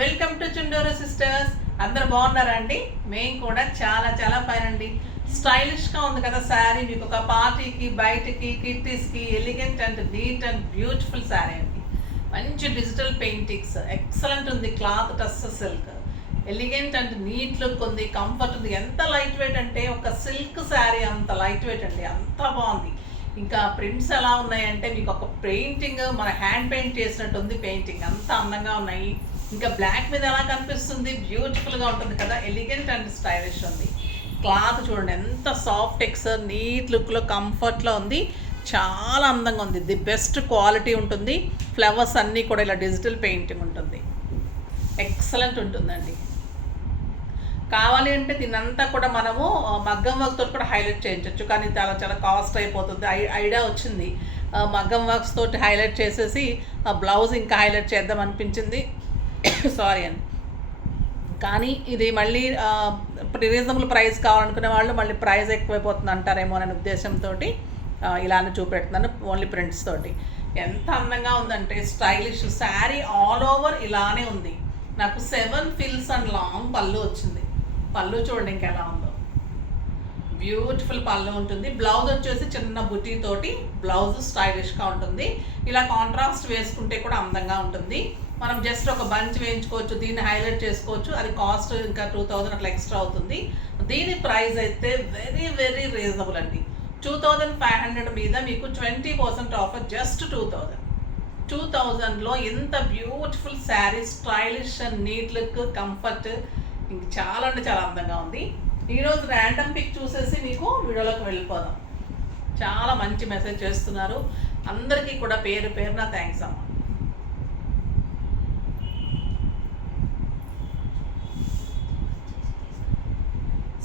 Welcome to Chunduru sisters. అందరు బాగున్నారా అండి? మేము కూడా చాలా చాలా ఫైన్ అండి. స్టైలిష్గా ఉంది కదా శారీ. మీకు ఒక పార్టీకి, బయటకి, కిట్టీస్కి elegant and neat and beautiful sari అండి. మంచి డిజిటల్ పెయింటింగ్స్, ఎక్సలెంట్ ఉంది. Cloth tussar silk, elegant and neat look ఉంది, కంఫర్ట్ ఉంది. ఎంత లైట్ వెయిట్ అంటే ఒక సిల్క్ శారీ అంత లైట్ వెయిట్ అండి, అంత బాగుంది. ఇంకా ప్రింట్స్ ఎలా ఉన్నాయంటే మీకు ఒక పెయింటింగ్ మన హ్యాండ్ పెయింట్ చేసినట్టు ఉంది. పెయింటింగ్ అంత అందంగా ఉన్నాయి. ఇంకా బ్లాక్ మీద ఎలా కనిపిస్తుంది, బ్యూటిఫుల్గా ఉంటుంది కదా. ఎలిగెంట్ అండ్ స్టైలిష్ ఉంది. క్లాత్ చూడండి ఎంత సాఫ్ట్ టెక్స్చర్, నీట్ లుక్లో, కంఫర్ట్లో ఉంది. చాలా అందంగా ఉంది. ది బెస్ట్ క్వాలిటీ ఉంటుంది. ఫ్లవర్స్ అన్నీ కూడా ఇలా డిజిటల్ పెయింటింగ్ ఉంటుంది. ఎక్సలెంట్ ఉంటుందండి. కావాలి అంటే దీన్నంతా కూడా మనము మగ్గం వర్క్తో కూడా హైలైట్ చేయించవచ్చు, కానీ చాలా చాలా కాస్ట్ అయిపోతుంది. ఐడియా వచ్చింది మగ్గం వర్క్స్ తోటి హైలైట్ చేసేసి ఆ బ్లౌజ్ ఇంకా హైలైట్ చేద్దాం అనిపించింది. సారీ అండి. కానీ ఇది మళ్ళీ రీజనబుల్ ప్రైస్ కావాలనుకునే వాళ్ళు మళ్ళీ ప్రైస్ ఎక్కువైపోతుంది అంటారేమో అనే ఉద్దేశంతో ఇలానే చూపెడుతున్నాను, ఓన్లీ ప్రింట్స్ తోటి. ఎంత అందంగా ఉందంటే స్టైలిష్ శారీ ఆల్ ఓవర్ ఇలానే ఉంది. నాకు 7 ఫిల్స్ అండ్ లాంగ్ పళ్ళు వచ్చింది. పళ్ళు చూడండి ఇంకెలా ఉందో, బ్యూటిఫుల్ పళ్ళు ఉంటుంది. బ్లౌజ్ వచ్చేసి చిన్న బుటీ తోటి బ్లౌజ్ స్టైలిష్గా ఉంటుంది. ఇలా కాంట్రాస్ట్ వేసుకుంటే కూడా అందంగా ఉంటుంది. మనం జస్ట్ ఒక బంచ్ వేయించుకోవచ్చు, దీన్ని హైలైట్ చేసుకోవచ్చు. అది కాస్ట్ ఇంకా 2000 అట్లా ఎక్స్ట్రా అవుతుంది. దీని ప్రైస్ అయితే వెరీ వెరీ రీజనబుల్ అండి. 2500 మీద మీకు 20% ఆఫర్, జస్ట్ 2000లో ఇంత beautiful sari, stylish and neat look, comfort, ఇంక చాలా అంటే చాలా అందంగా ఉంది. ఈరోజు ర్యాండమ్ పిక్ చూసేసి మీకు వీడియోలోకి వెళ్ళిపోదాం. చాలా మంచి మెసేజ్ చేస్తున్నారు అందరికీ కూడా, పేరు పేరున థ్యాంక్స్ అమ్మ.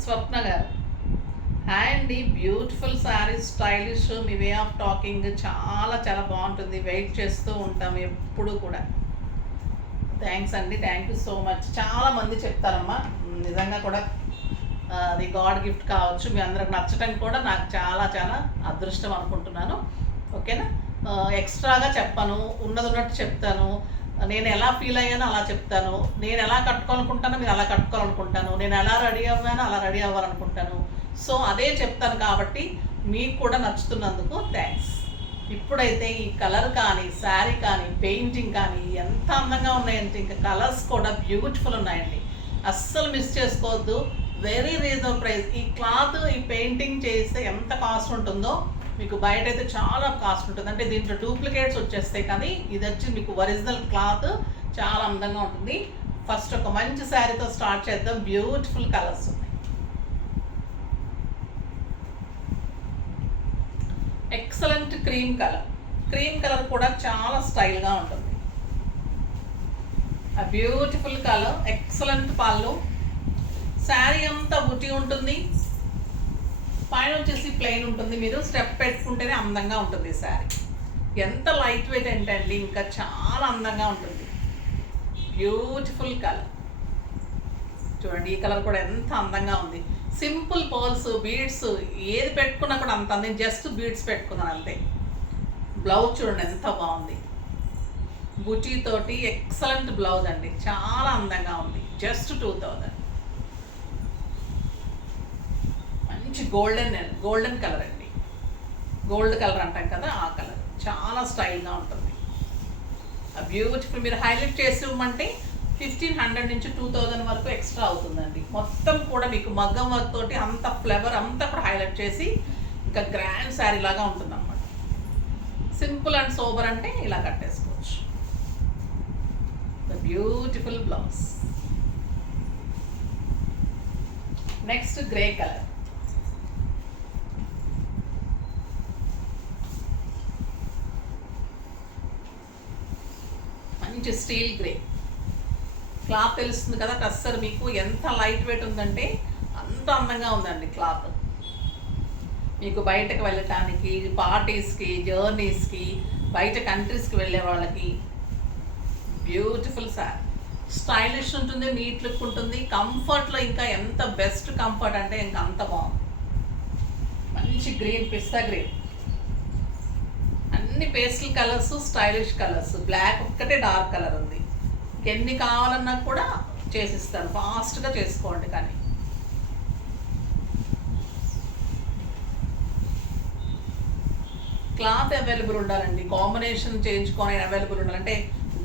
స్వప్న గారు హాయ్ అండి. Beautiful sari, stylish, me way of talking చాలా చాలా బాగుంటుంది. వెయిట్ చేస్తూ ఉంటాం ఎప్పుడు కూడా. థ్యాంక్స్ అండి, థ్యాంక్ యూ సో మచ్. చాలామంది చెప్తారమ్మా, నిజంగా కూడా అది గాడ్ గిఫ్ట్ కావచ్చు. మీ అందరికి నచ్చటం కూడా నాకు చాలా చాలా అదృష్టం అనుకుంటున్నాను. ఓకేనా? ఎక్స్ట్రాగా చెప్పను, ఉన్నది ఉన్నట్టు చెప్తాను. నేను ఎలా ఫీల్ అయ్యానో అలా చెప్తాను. నేను ఎలా కట్టుకోవాలనుకుంటానో మీరు అలా కట్టుకోవాలనుకుంటాను. నేను ఎలా రెడీ అవ్వానో అలా రెడీ అవ్వాలనుకుంటాను. సో అదే చెప్తాను కాబట్టి మీకు కూడా నచ్చుతున్నందుకు థ్యాంక్స్. ఇప్పుడైతే ఈ కలర్ కానీ, శారీ కానీ, పెయింటింగ్ కానీ ఎంత అందంగా ఉన్నాయంటే, ఇంకా కలర్స్ కూడా బ్యూటిఫుల్ ఉన్నాయండి. అస్సలు మిస్ చేసుకోవద్దు. Very reasonable price. ఈ క్లాత్, ఈ పెయింటింగ్ చేస్తే ఎంత కాస్ట్ ఉంటుందో మీకు బయట అయితే చాలా కాస్ట్ ఉంటుంది. అంటే దీంట్లో డూప్లికేట్స్ వచ్చేస్తాయి, కానీ ఇది వచ్చి మీకు ఒరిజినల్ క్లాత్, చాలా అందంగా ఉంటుంది. ఫస్ట్ ఒక మంచి శారీతో స్టార్ట్ చేద్దాం. బ్యూటిఫుల్ కలర్స్ ఉన్నాయి. Excellent cream colour. Cream colour కూడా చాలా స్టైల్గా ఉంటుంది. ఆ బ్యూటిఫుల్ కలర్, ఎక్సలెంట్ పళ్ళు. శారీ అంతా బుటీ ఉంటుంది, పైన వచ్చేసి ప్లెయిన్ ఉంటుంది. మీరు స్టెప్ పెట్టుకుంటేనే అందంగా ఉంటుంది శారీ. ఎంత లైట్ వెయిట్ ఏంటండి, ఇంకా చాలా అందంగా ఉంటుంది. బ్యూటిఫుల్ కలర్ చూడండి. ఈ కలర్ కూడా ఎంత అందంగా ఉంది. సింపుల్ పర్ల్స్, బీడ్స్ ఏది పెట్టుకున్నా కూడా అంత అందం. జస్ట్ బీడ్స్ పెట్టుకున్నాను అంతే. బ్లౌజ్ చూడండి ఎంత బాగుంది, బుటీ తోటి ఎక్సలెంట్ బ్లౌజ్ అండి, చాలా అందంగా ఉంది. జస్ట్ 2000. మంచి గోల్డెన్ కలర్ అండి. గోల్డ్ కలర్ అంటాం కదా, ఆ కలర్ చాలా స్టైల్గా ఉంటుంది. బ్యూటిఫుల్. మీరు హైలైట్ చేసి ఇవ్వమంటే 1500 నుంచి 2000 వరకు ఎక్స్ట్రా అవుతుందండి. మొత్తం కూడా మీకు మగ్గం వర్క్ తోటి అంత ఫ్లేవర్ అంతా కూడా హైలైట్ చేసి ఇంకా గ్రాండ్ శారీ లాగా ఉంటుంది అన్నమాట. సింపుల్ అండ్ సోబర్ అంటే ఇలా కట్టేసుకోవచ్చు. The beautiful blouse. Next grey colour. మంచి స్టీల్ గ్రే. క్లాత్ తెలుస్తుంది కదా, టస్సర్ మీకు ఎంత లైట్ వెయిట్ ఉందంటే అంత అందంగా ఉందండి క్లాత్. మీకు బయటకు వెళ్ళటానికి, పార్టీస్కి, జర్నీస్కి, బయట కంట్రీస్కి వెళ్ళే వాళ్ళకి బ్యూటిఫుల్ శారీ. స్టైలిష్ ఉంటుంది, నీట్ లుక్ ఉంటుంది. కంఫర్ట్లో ఇంకా ఎంత బెస్ట్ కంఫర్ట్ అంటే ఇంకా అంత బాగుంది. మంచి గ్రీన్, పిస్తా గ్రీన్, అన్ని pastel colours, stylish colours. Black ఒక్కటే డార్క్ కలర్ ఉంది. మీకు ఎన్ని కావాలన్నా కూడా చేసిస్తాను, ఫాస్ట్గా చేసుకోండి. కానీ క్లాత్ అవైలబుల్ ఉండాలండి, కాంబినేషన్ చేయించుకొని అవైలబుల్ ఉండాలి. అంటే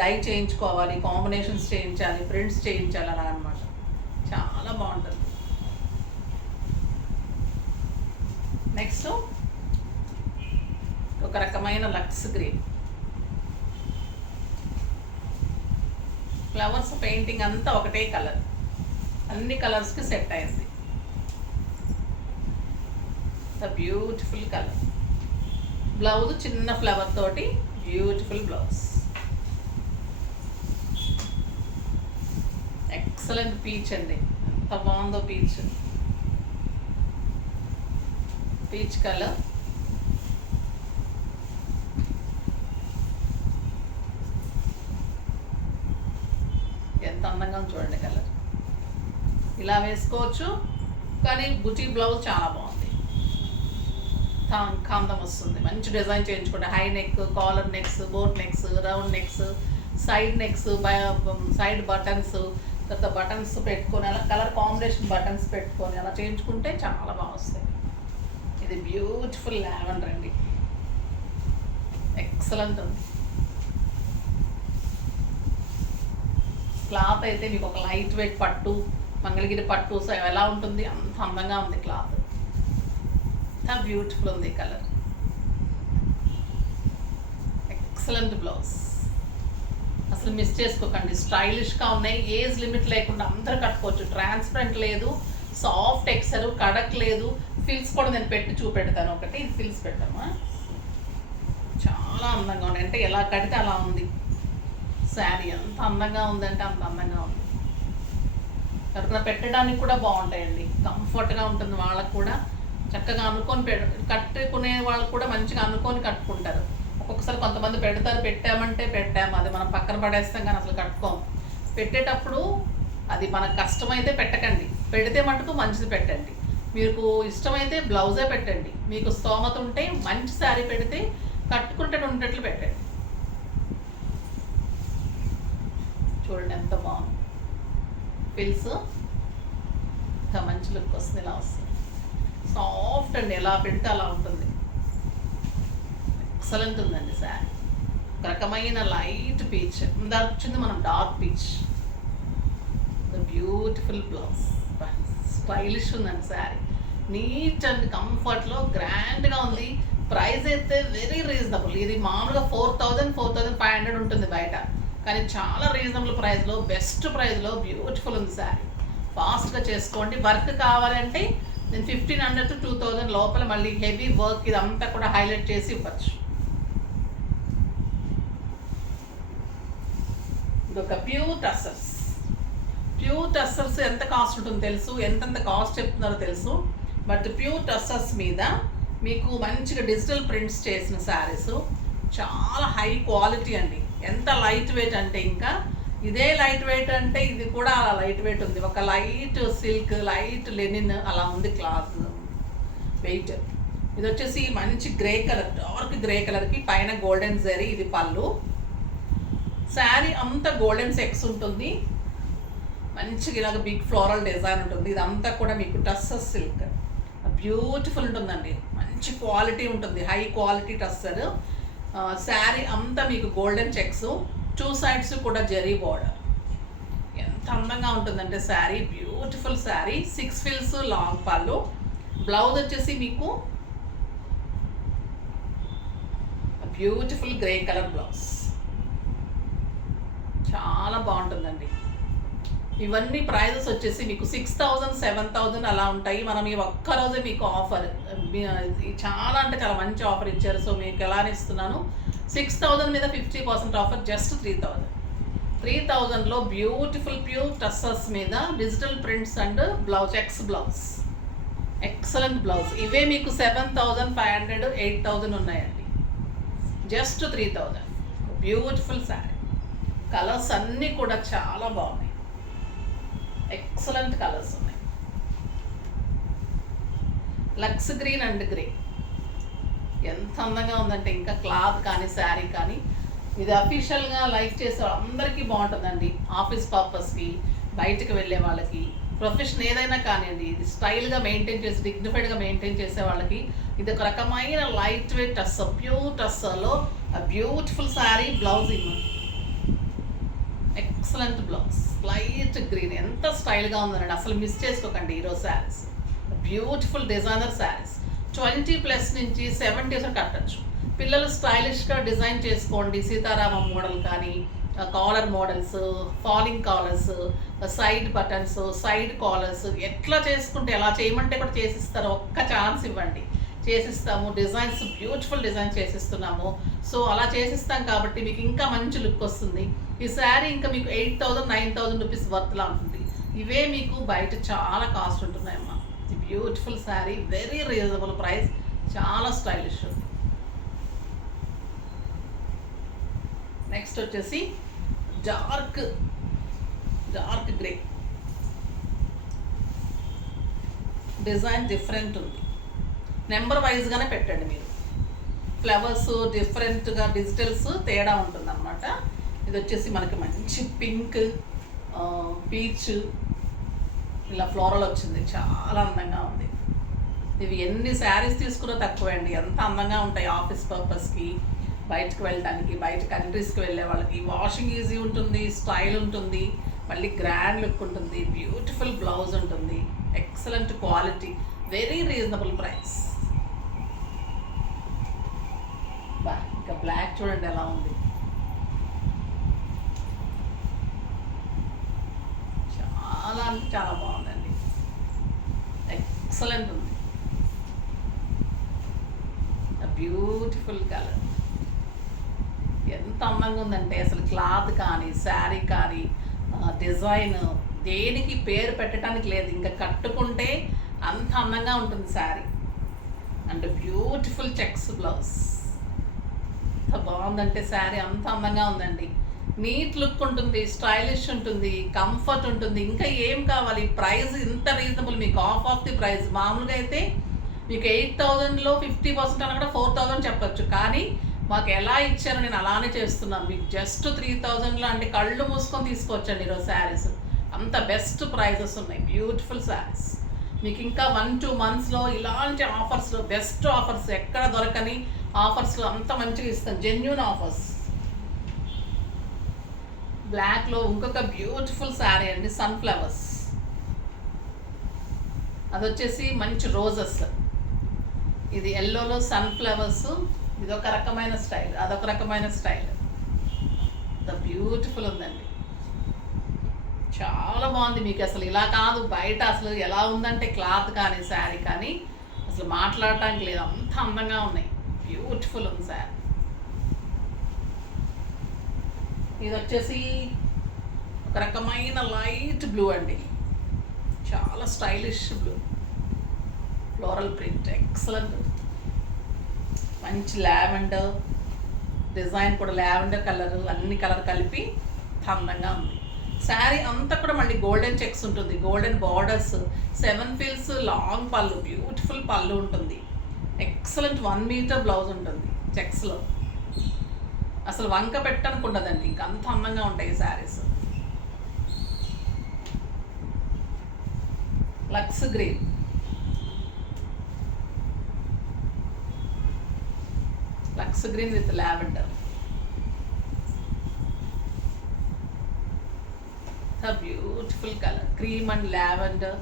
డై చేయించుకోవాలి, కాంబినేషన్స్ చేయించాలి, ప్రింట్స్ చేయించాలి, అలా అనమాట. చాలా బాగుంటుంది. నెక్స్ట్ ఒక రకమైన లక్స్ గ్రీన్. ఫ్లవర్స్ పెయింటింగ్ అంతా ఒకటే కలర్, అన్ని కలర్స్కి సెట్ అయింది. Beautiful colour. బ్లౌజ్ చిన్న ఫ్లవర్ తోటి బ్యూటిఫుల్ బ్లౌజ్. ఎక్సలెంట్ పీచ్ అండి, ఎంత బాగుందో పీచ్. Peach colour. ఎంత అందంగా చూడండి కలర్. ఇలా వేసుకోవచ్చు, కానీ బుటీ బ్లౌజ్ చాలా బాగుంది, కాంతం వస్తుంది. మంచి డిజైన్ చేయించుకోండి. High neck, collar necks, boat necks, round necks, side necks, side buttons, తర్వాత బటన్స్ పెట్టుకొని అలా కలర్ కాంబినేషన్ బటన్స్ పెట్టుకొని అలా చేయించుకుంటే చాలా బాగా వస్తాయి. ఇది బ్యూటిఫుల్ లావెండర్ అండి, ఎక్సలెంట్ ఉంది. క్లాత్ అయితే మీకు ఒక లైట్ వెయిట్ పట్టు, మంగళగిరి పట్టు ఎలా ఉంటుంది అంత అందంగా ఉంది క్లాత్. ఎంత బ్యూటిఫుల్ ఉంది కలర్. Excellent blouse. అసలు మిస్ చేసుకోకండి, స్టైలిష్గా ఉన్నాయి. ఏజ్ లిమిట్ లేకుండా అందరూ కట్టుకోవచ్చు. ట్రాన్స్పరెంట్ లేదు, సాఫ్ట్ ఎక్సెల్, కడక్ లేదు. ఫిల్స్ కూడా నేను పెట్టి చూపెడతాను. ఒకటి ఫిల్స్ పెట్టామా, చాలా అందంగా ఉన్నాయి. అంటే ఎలా కడితే అలా ఉంది శారీ. ఎంత అందంగా ఉందంటే అంత అందంగా ఉంది. ఎవరికైనా పెట్టడానికి కూడా బాగుంటాయండి, కంఫర్ట్గా ఉంటుంది. వాళ్ళకు కూడా చక్కగా అనుకొని కట్టుకునే వాళ్ళు కూడా మంచిగా అనుకొని కట్టుకుంటారు. ఒక్కొక్కసారి కొంతమంది పెడతారు, పెట్టామంటే పెట్టాము, అది మనం పక్కన పడేస్తాం, కానీ అసలు కట్టుకోము. పెట్టేటప్పుడు అది మనకు కష్టమైతే పెట్టకండి, పెడితే మటుకు మంచిది పెట్టండి. మీకు ఇష్టమైతే బ్లౌజే పెట్టండి. మీకు స్తోమత ఉంటే మంచి శారీ పెడితే కట్టుకుంటే ఉండేట్లు పెట్టండి. చూడండి ఎంత బాగుంది ఫిల్స్. ఇంకా మంచి లుక్ వస్తుంది, ఇలా వస్తుంది. సాఫ్ట్ అండి, ఎలా పెడితే అలా ఉంటుంది. ఎక్సలెంట్ ఉందండి శారీ. ఒక రకమైన లైట్ పీచ్, ఇందాక వచ్చింది మనం dark peach. Beautiful blouse, stylish ఉందండి శారీ. నీట్ అండ్ కంఫర్ట్లో గ్రాండ్గా ఉంది. ప్రైస్ అయితే వెరీ రీజనబుల్. ఇది మామూలుగా 4,000, 4,500 ఉంటుంది బయట, కానీ చాలా రీజనబుల్ ప్రైస్లో, బెస్ట్ ప్రైస్లో బ్యూటిఫుల్ ఉంది శారీ. ఫాస్ట్గా చేసుకోండి. వర్క్ కావాలంటే నేను 1,500 to 2,000 లోపల మళ్ళీ హెవీ వర్క్ ఇదంతా కూడా హైలైట్ చేసి ఇవ్వచ్చు. ఇదొక ప్యూర్ టస్సర్స్. ప్యూర్ టస్సర్స్ ఎంత కాస్ట్ ఉంటుందో తెలుసు, ఎంతెంత కాస్ట్ చెప్తున్నారో తెలుసు. బట్ ప్యూర్ టస్సర్స్ మీద మీకు మంచిగా డిజిటల్ ప్రింట్స్ చేసిన శారీస్, చాలా హై క్వాలిటీ అండి. ఎంత లైట్ వెయిట్ అంటే, ఇంకా ఇదే లైట్ వెయిట్ అంటే ఇది కూడా అలా లైట్ వెయిట్ ఉంది. ఒక లైట్ సిల్క్, లైట్ లెనిన్ అలా ఉంది క్లాత్ వెయిట్. ఇది వచ్చేసి మంచి గ్రే కలర్, డార్క్ గ్రే కలర్కి పైన గోల్డెన్ జరీ. ఇది పళ్ళు. శారీ అంతా గోల్డెన్ సెక్స్ ఉంటుంది, మంచిగా ఇలాగ బిగ్ ఫ్లోరల్ డిజైన్ ఉంటుంది. ఇదంతా కూడా మీకు టస్సర్ సిల్క్, బ్యూటిఫుల్ ఉంటుందండి. మంచి క్వాలిటీ ఉంటుంది, హై క్వాలిటీ టస్సర్. శారీ అంతా మీకు గోల్డెన్ చెక్స్, 2 సైడ్స్ కూడా జరీ బోర్డర్. ఎంత అందంగా ఉంటుందంటే శారీ, బ్యూటిఫుల్ శారీ. 6 ఫిల్స్ లాంగ్ పళ్ళు. బ్లౌజ్ వచ్చేసి మీకు బ్యూటిఫుల్ గ్రే కలర్ బ్లౌజ్, చాలా బాగుంటుందండి. ఇవన్నీ ప్రైజెస్ వచ్చేసి మీకు 6,000, 7,000 అలా ఉంటాయి. మనం ఈ ఒక్కరోజే మీకు ఆఫర్, చాలా అంటే చాలా మంచి ఆఫర్ ఇచ్చారు. సో మీకు ఎలా ఇస్తున్నాను, 6,000 మీద 50% ఆఫర్, జస్ట్ 3,000. 3,000లో బ్యూటిఫుల్ ప్యూర్ టస్సర్స్ మీద డిజిటల్ ప్రింట్స్ అండ్ బ్లౌజ్, ఎక్స్ బ్లౌజ్, ఎక్సలెంట్ బ్లౌజ్. ఇవే మీకు 7,500, 8,000 ఉన్నాయండి, జస్ట్ 3,000. బ్యూటిఫుల్ శారీ. కలర్స్ అన్నీ కూడా చాలా బాగున్నాయి, ఎక్సలెంట్ కలర్స్ ఉన్నాయి. లక్స్ గ్రీన్ అండ్ గ్రే ఎంత అందంగా ఉందంటే, ఇంకా క్లాత్ కానీ శారీ కానీ ఇది అఫీషియల్గా లైక్ చేసే అందరికీ బాగుంటుందండి. ఆఫీస్ పర్పస్కి, బయటకు వెళ్ళే వాళ్ళకి, ప్రొఫెషన్ ఏదైనా కానివ్వండి, ఇది స్టైల్గా మెయింటైన్ చేసి డిగ్నిఫైడ్గా మెయింటైన్ చేసే వాళ్ళకి ఇది ఒక రకమైన లైట్ వెయిట్ టస్సర్, ప్యూర్ టస్సర్లో beautiful sari. Blouse excellent blouse, light green, ఎంత స్టైల్గా ఉందండి. అసలు మిస్ చేసుకోకండి ఈరోజు శారీస్. బ్యూటిఫుల్ డిజైనర్ శారీస్ 20+ నుంచి 70 కట్టచ్చు. పిల్లలు స్టైలిష్గా డిజైన్ చేసుకోండి. సీతారామం మోడల్ కానీ, collar models, falling collars, side buttons, side collars, ఎట్లా చేసుకుంటే ఎలా చేయమంటే కూడా చేసిస్తారు. ఒక్క ఛాన్స్ ఇవ్వండి, చేసిస్తాము. డిజైన్స్ బ్యూటిఫుల్ డిజైన్ చేసిస్తున్నాము. సో అలా చేసిస్తాం కాబట్టి మీకు ఇంకా మంచి లుక్ వస్తుంది. ఈ శారీ ఇంకా మీకు 8,000 9,000 రూపీస్ వర్త్లా ఉంటుంది. ఇవే మీకు బయట చాలా కాస్ట్ ఉంటున్నాయమ్మా. Beautiful sari, very reasonable price, చాలా స్టైలిష్. నెక్స్ట్ వచ్చేసి డార్క్ గ్రే, డిజైన్ డిఫరెంట్ ఉంది. నెంబర్ వైజ్గానే పెట్టండి మీరు. ఫ్లవర్స్ డిఫరెంట్గా, డిజిటల్స్ తేడా ఉంటుంది అన్నమాట. ఇది వచ్చేసి మనకి మంచి పింక్, పీచ్, ఇలా ఫ్లోరల్ వచ్చింది, చాలా అందంగా ఉంది. ఇవి ఎన్ని శారీస్ తీసుకున్నా తక్కువే అండి, ఎంత అందంగా ఉంటాయి. ఆఫీస్ పర్పస్కి, బయటకు వెళ్ళడానికి, బయట కంట్రీస్కి వెళ్ళే వాళ్ళకి వాషింగ్ ఈజీ ఉంటుంది, స్టైల్ ఉంటుంది, మళ్ళీ గ్రాండ్ లుక్ ఉంటుంది, బ్యూటిఫుల్ బ్లౌజ్ ఉంటుంది, excellent quality, very reasonable price. బా, ఇంకా బ్లాక్ చూడండి ఎలా ఉంది, చాలా అంటే చాలా బాగుందండి, ఎక్సలెంట్ ఉంది. బ్యూటిఫుల్ కలర్, ఎంత అందంగా ఉందంటే అసలు క్లాత్ కానీ, శారీ కానీ, డిజైన్ దేనికి పేరు పెట్టడానికి లేదు. ఇంకా కట్టుకుంటే అంత అందంగా ఉంటుంది sari. And beautiful checks blouse, ఎంత బాగుందంటే శారీ, అంత అందంగా ఉందండి. నీట్ లుక్ ఉంటుంది, స్టైలిష్ ఉంటుంది, కంఫర్ట్ ఉంటుంది. ఇంకా ఏం కావాలి? ప్రైస్ ఇంత రీజనబుల్, మీకు ఆఫ్ ది ప్రైస్. మామూలుగా అయితే మీకు 8,000లో 50% అన్న కూడా 4,000 చెప్పచ్చు, కానీ మాకు ఎలా ఇచ్చారో నేను అలానే చేస్తున్నాను. మీకు జస్ట్ 3,000లో అంటే కళ్ళు మూసుకొని తీసుకోవచ్చండి ఈరోజు శారీస్. అంత బెస్ట్ ప్రైజెస్ ఉన్నాయి, బ్యూటిఫుల్ శారీస్. మీకు ఇంకా 1-2 మంత్స్లో ఇలాంటి ఆఫర్స్లో, బెస్ట్ ఆఫర్స్, ఎక్కడ దొరకని ఆఫర్స్లో అంత మంచిగా ఇస్తాను, జెన్యూన్ ఆఫర్స్. బ్లాక్లో ఇంకొక బ్యూటిఫుల్ శారీ అండి, సన్ఫ్లవర్స్. అది వచ్చేసి మంచి రోజెస్. ఇది ఎల్లోలో సన్ఫ్లవర్స్, ఇది ఒక రకమైన స్టైల్, అదొక రకమైన స్టైల్. బ్యూటిఫుల్ ఉందండి, చాలా బాగుంది. మీకు అసలు ఇలా కాదు, బయట అసలు ఎలా ఉందంటే క్లాత్ కానీ, శారీ కానీ అసలు మాట్లాడటానికి లేదు, అంత అందంగా ఉన్నాయి. బ్యూటిఫుల్ ఉంది శారీ. ఇది వచ్చేసి ఒక రకమైన లైట్ బ్లూ అండి, చాలా stylish blue, floral print, excellent. మంచి లావెండర్ డిజైన్ కూడా, లావెండర్ కలర్, అన్ని కలర్ కలిపి అందంగా ఉంది. శారీ అంతా కూడా మళ్ళీ గోల్డెన్ చెక్స్ ఉంటుంది, గోల్డెన్ బార్డర్స్, 7 ఫీల్స్ లాంగ్ పళ్ళు, బ్యూటిఫుల్ పళ్ళు ఉంటుంది, ఎక్సలెంట్ 1 మీటర్ బ్లౌజ్ ఉంటుంది చెక్స్లో. అసలు వంక పెట్టడానికి ఉండదండి, ఇంక అంత అందంగా ఉంటాయి ఈ saris. Lux green, lux green with lavender, beautiful colour, cream and lavender.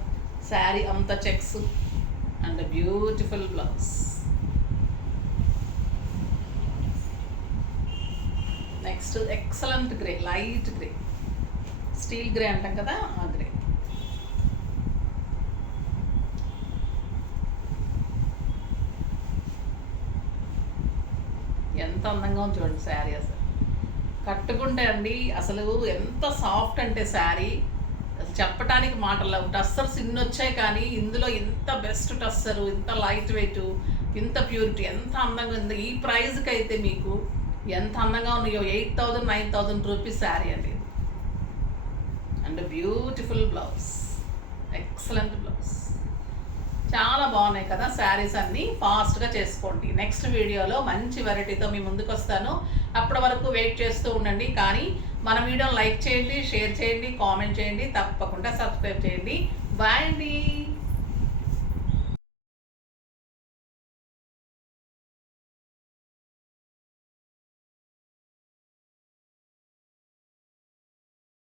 Sari అంతా checks and beautiful blouse. Next excellent grey, light grey, steel grey అంటాం కదా, ఆ గ్రే. ఎంత అందంగా ఉంది చూడండి శారీ. అసలు కట్టుకుంటే అండి అసలు ఎంత సాఫ్ట్ అంటే శారీ, అసలు చెప్పడానికి మాటలు. టస్సర్స్ ఇన్ని వచ్చాయి కానీ ఇందులో ఇంత బెస్ట్ టస్సరు, ఇంత లైట్ వెయిట్, ఇంత ప్యూరిటీ, ఎంత అందంగా ఉంది. ఈ ప్రైజ్కి అయితే మీకు ఎంత అందంగా ఉన్నాయో. 8,000 9,000 రూపీస్ శారీ అండి. And beautiful blouse, excellent blouse, చాలా బాగున్నాయి కదా శారీస్ అన్నీ. ఫాస్ట్గా చేసుకోండి. నెక్స్ట్ వీడియోలో మంచి వెరైటీతో మీ ముందుకు వస్తాను. అప్పటి వరకు వెయిట్ చేస్తూ ఉండండి. కానీ మన వీడియోని లైక్ చేయండి, షేర్ చేయండి, కామెంట్ చేయండి, తప్పకుండా సబ్స్క్రైబ్ చేయండి. బాయ్ అండి.